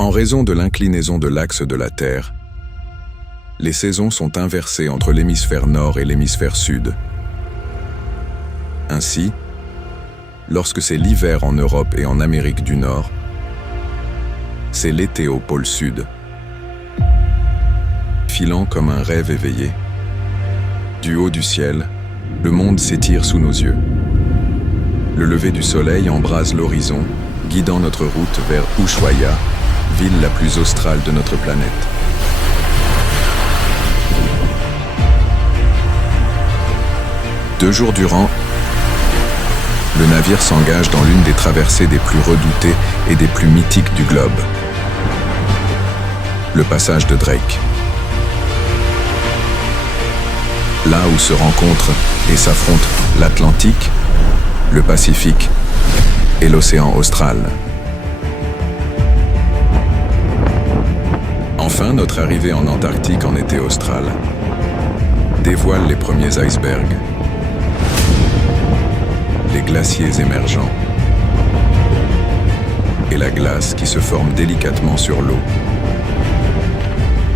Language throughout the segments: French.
En raison de l'inclinaison de l'axe de la Terre, les saisons sont inversées entre l'hémisphère nord et l'hémisphère sud. Ainsi, lorsque c'est l'hiver en Europe et en Amérique du Nord, c'est l'été au pôle sud. Filant comme un rêve éveillé, du haut du ciel, le monde s'étire sous nos yeux. Le lever du soleil embrase l'horizon, guidant notre route vers Ushuaia, ville la plus australe de notre planète. Deux jours durant, le navire s'engage dans l'une des traversées des plus redoutées et des plus mythiques du globe. Le passage de Drake. Là où se rencontrent et s'affrontent l'Atlantique, le Pacifique et l'océan austral. Enfin, notre arrivée en Antarctique en été austral dévoile les premiers icebergs, les glaciers émergents et la glace qui se forme délicatement sur l'eau,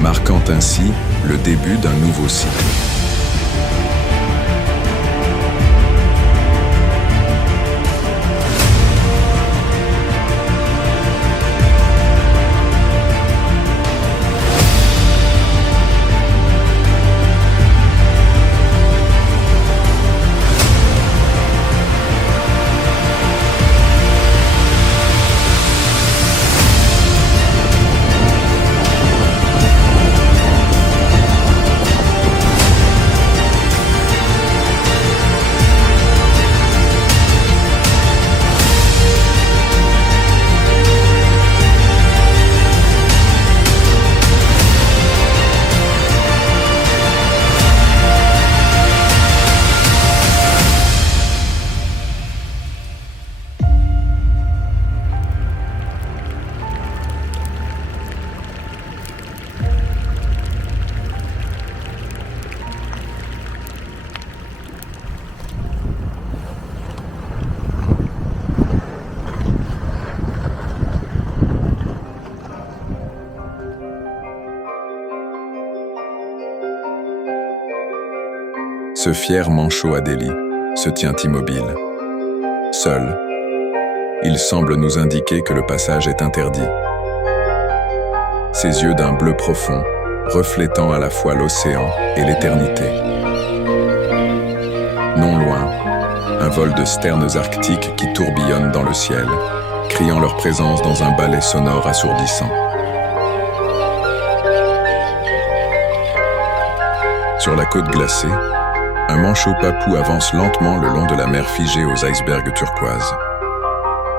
marquant ainsi le début d'un nouveau cycle. Ce fier manchot Adélie se tient immobile. Seul, il semble nous indiquer que le passage est interdit. Ses yeux d'un bleu profond, reflétant à la fois l'océan et l'éternité. Non loin, un vol de sternes arctiques qui tourbillonnent dans le ciel, criant leur présence dans un ballet sonore assourdissant. Sur la côte glacée, un manchot papou avance lentement le long de la mer figée aux icebergs turquoises.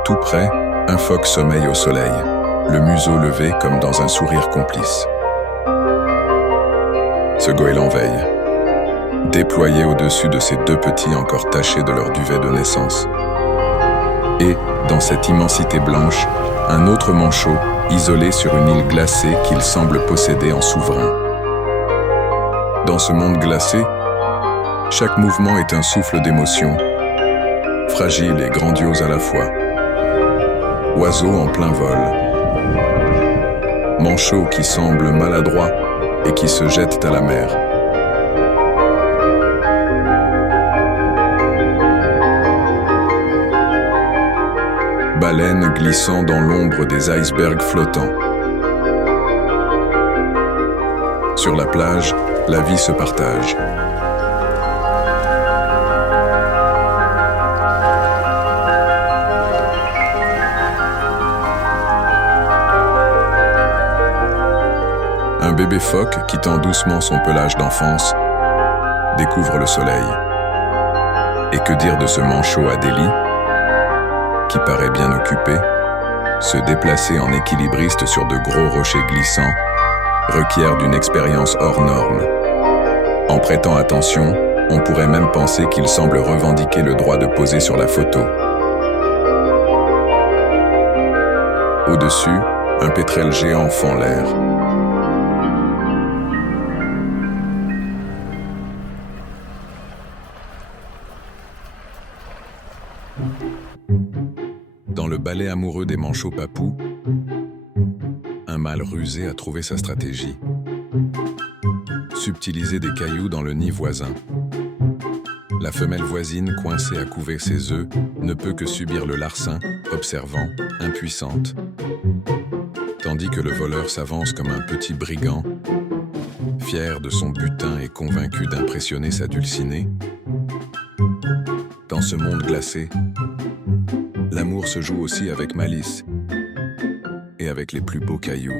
Tout près, un phoque sommeille au soleil, le museau levé comme dans un sourire complice. Ce goéland veille, déployé au-dessus de ses deux petits encore tachés de leur duvet de naissance. Et, dans cette immensité blanche, un autre manchot, isolé sur une île glacée qu'il semble posséder en souverain. Dans ce monde glacé, chaque mouvement est un souffle d'émotion, fragile et grandiose à la fois. Oiseau en plein vol, manchot qui semble maladroit et qui se jette à la mer. Baleine glissant dans l'ombre des icebergs flottants. Sur la plage, la vie se partage. Un bébé phoque, quittant doucement son pelage d'enfance, découvre le soleil. Et que dire de ce manchot Adélie, qui paraît bien occupé, se déplacer en équilibriste sur de gros rochers glissants requiert d'une expérience hors norme. En prêtant attention, on pourrait même penser qu'il semble revendiquer le droit de poser sur la photo. Au-dessus, un pétrel géant fend l'air. Dans le ballet amoureux des manchots papous, un mâle rusé a trouvé sa stratégie. Subtiliser des cailloux dans le nid voisin. La femelle voisine, coincée à couver ses œufs, ne peut que subir le larcin, observant, impuissante. Tandis que le voleur s'avance comme un petit brigand, fier de son butin et convaincu d'impressionner sa dulcinée. Dans ce monde glacé, l'amour se joue aussi avec malice et avec les plus beaux cailloux.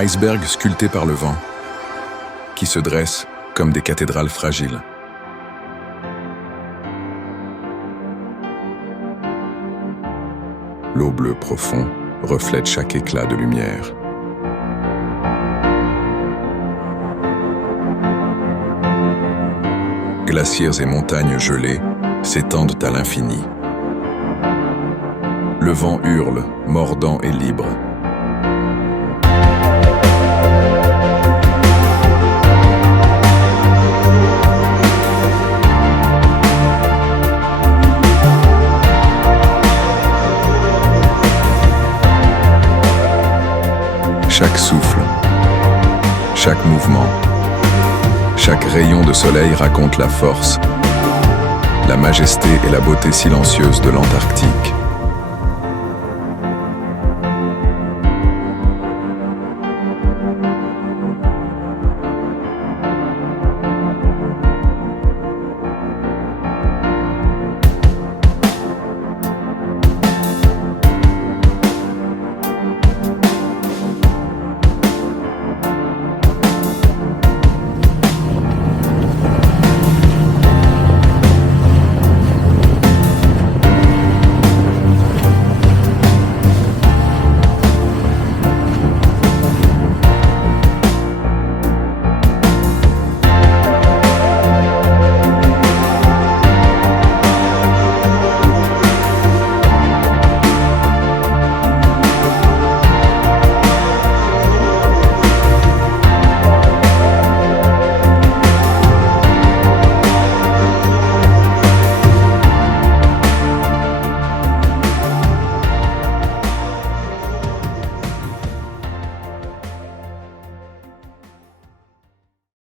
Icebergs sculptés par le vent, qui se dressent comme des cathédrales fragiles. L'eau bleue profond reflète chaque éclat de lumière. Glaciers et montagnes gelées s'étendent à l'infini. Le vent hurle, mordant et libre. Chaque souffle, chaque mouvement, chaque rayon de soleil raconte la force, la majesté et la beauté silencieuse de l'Antarctique.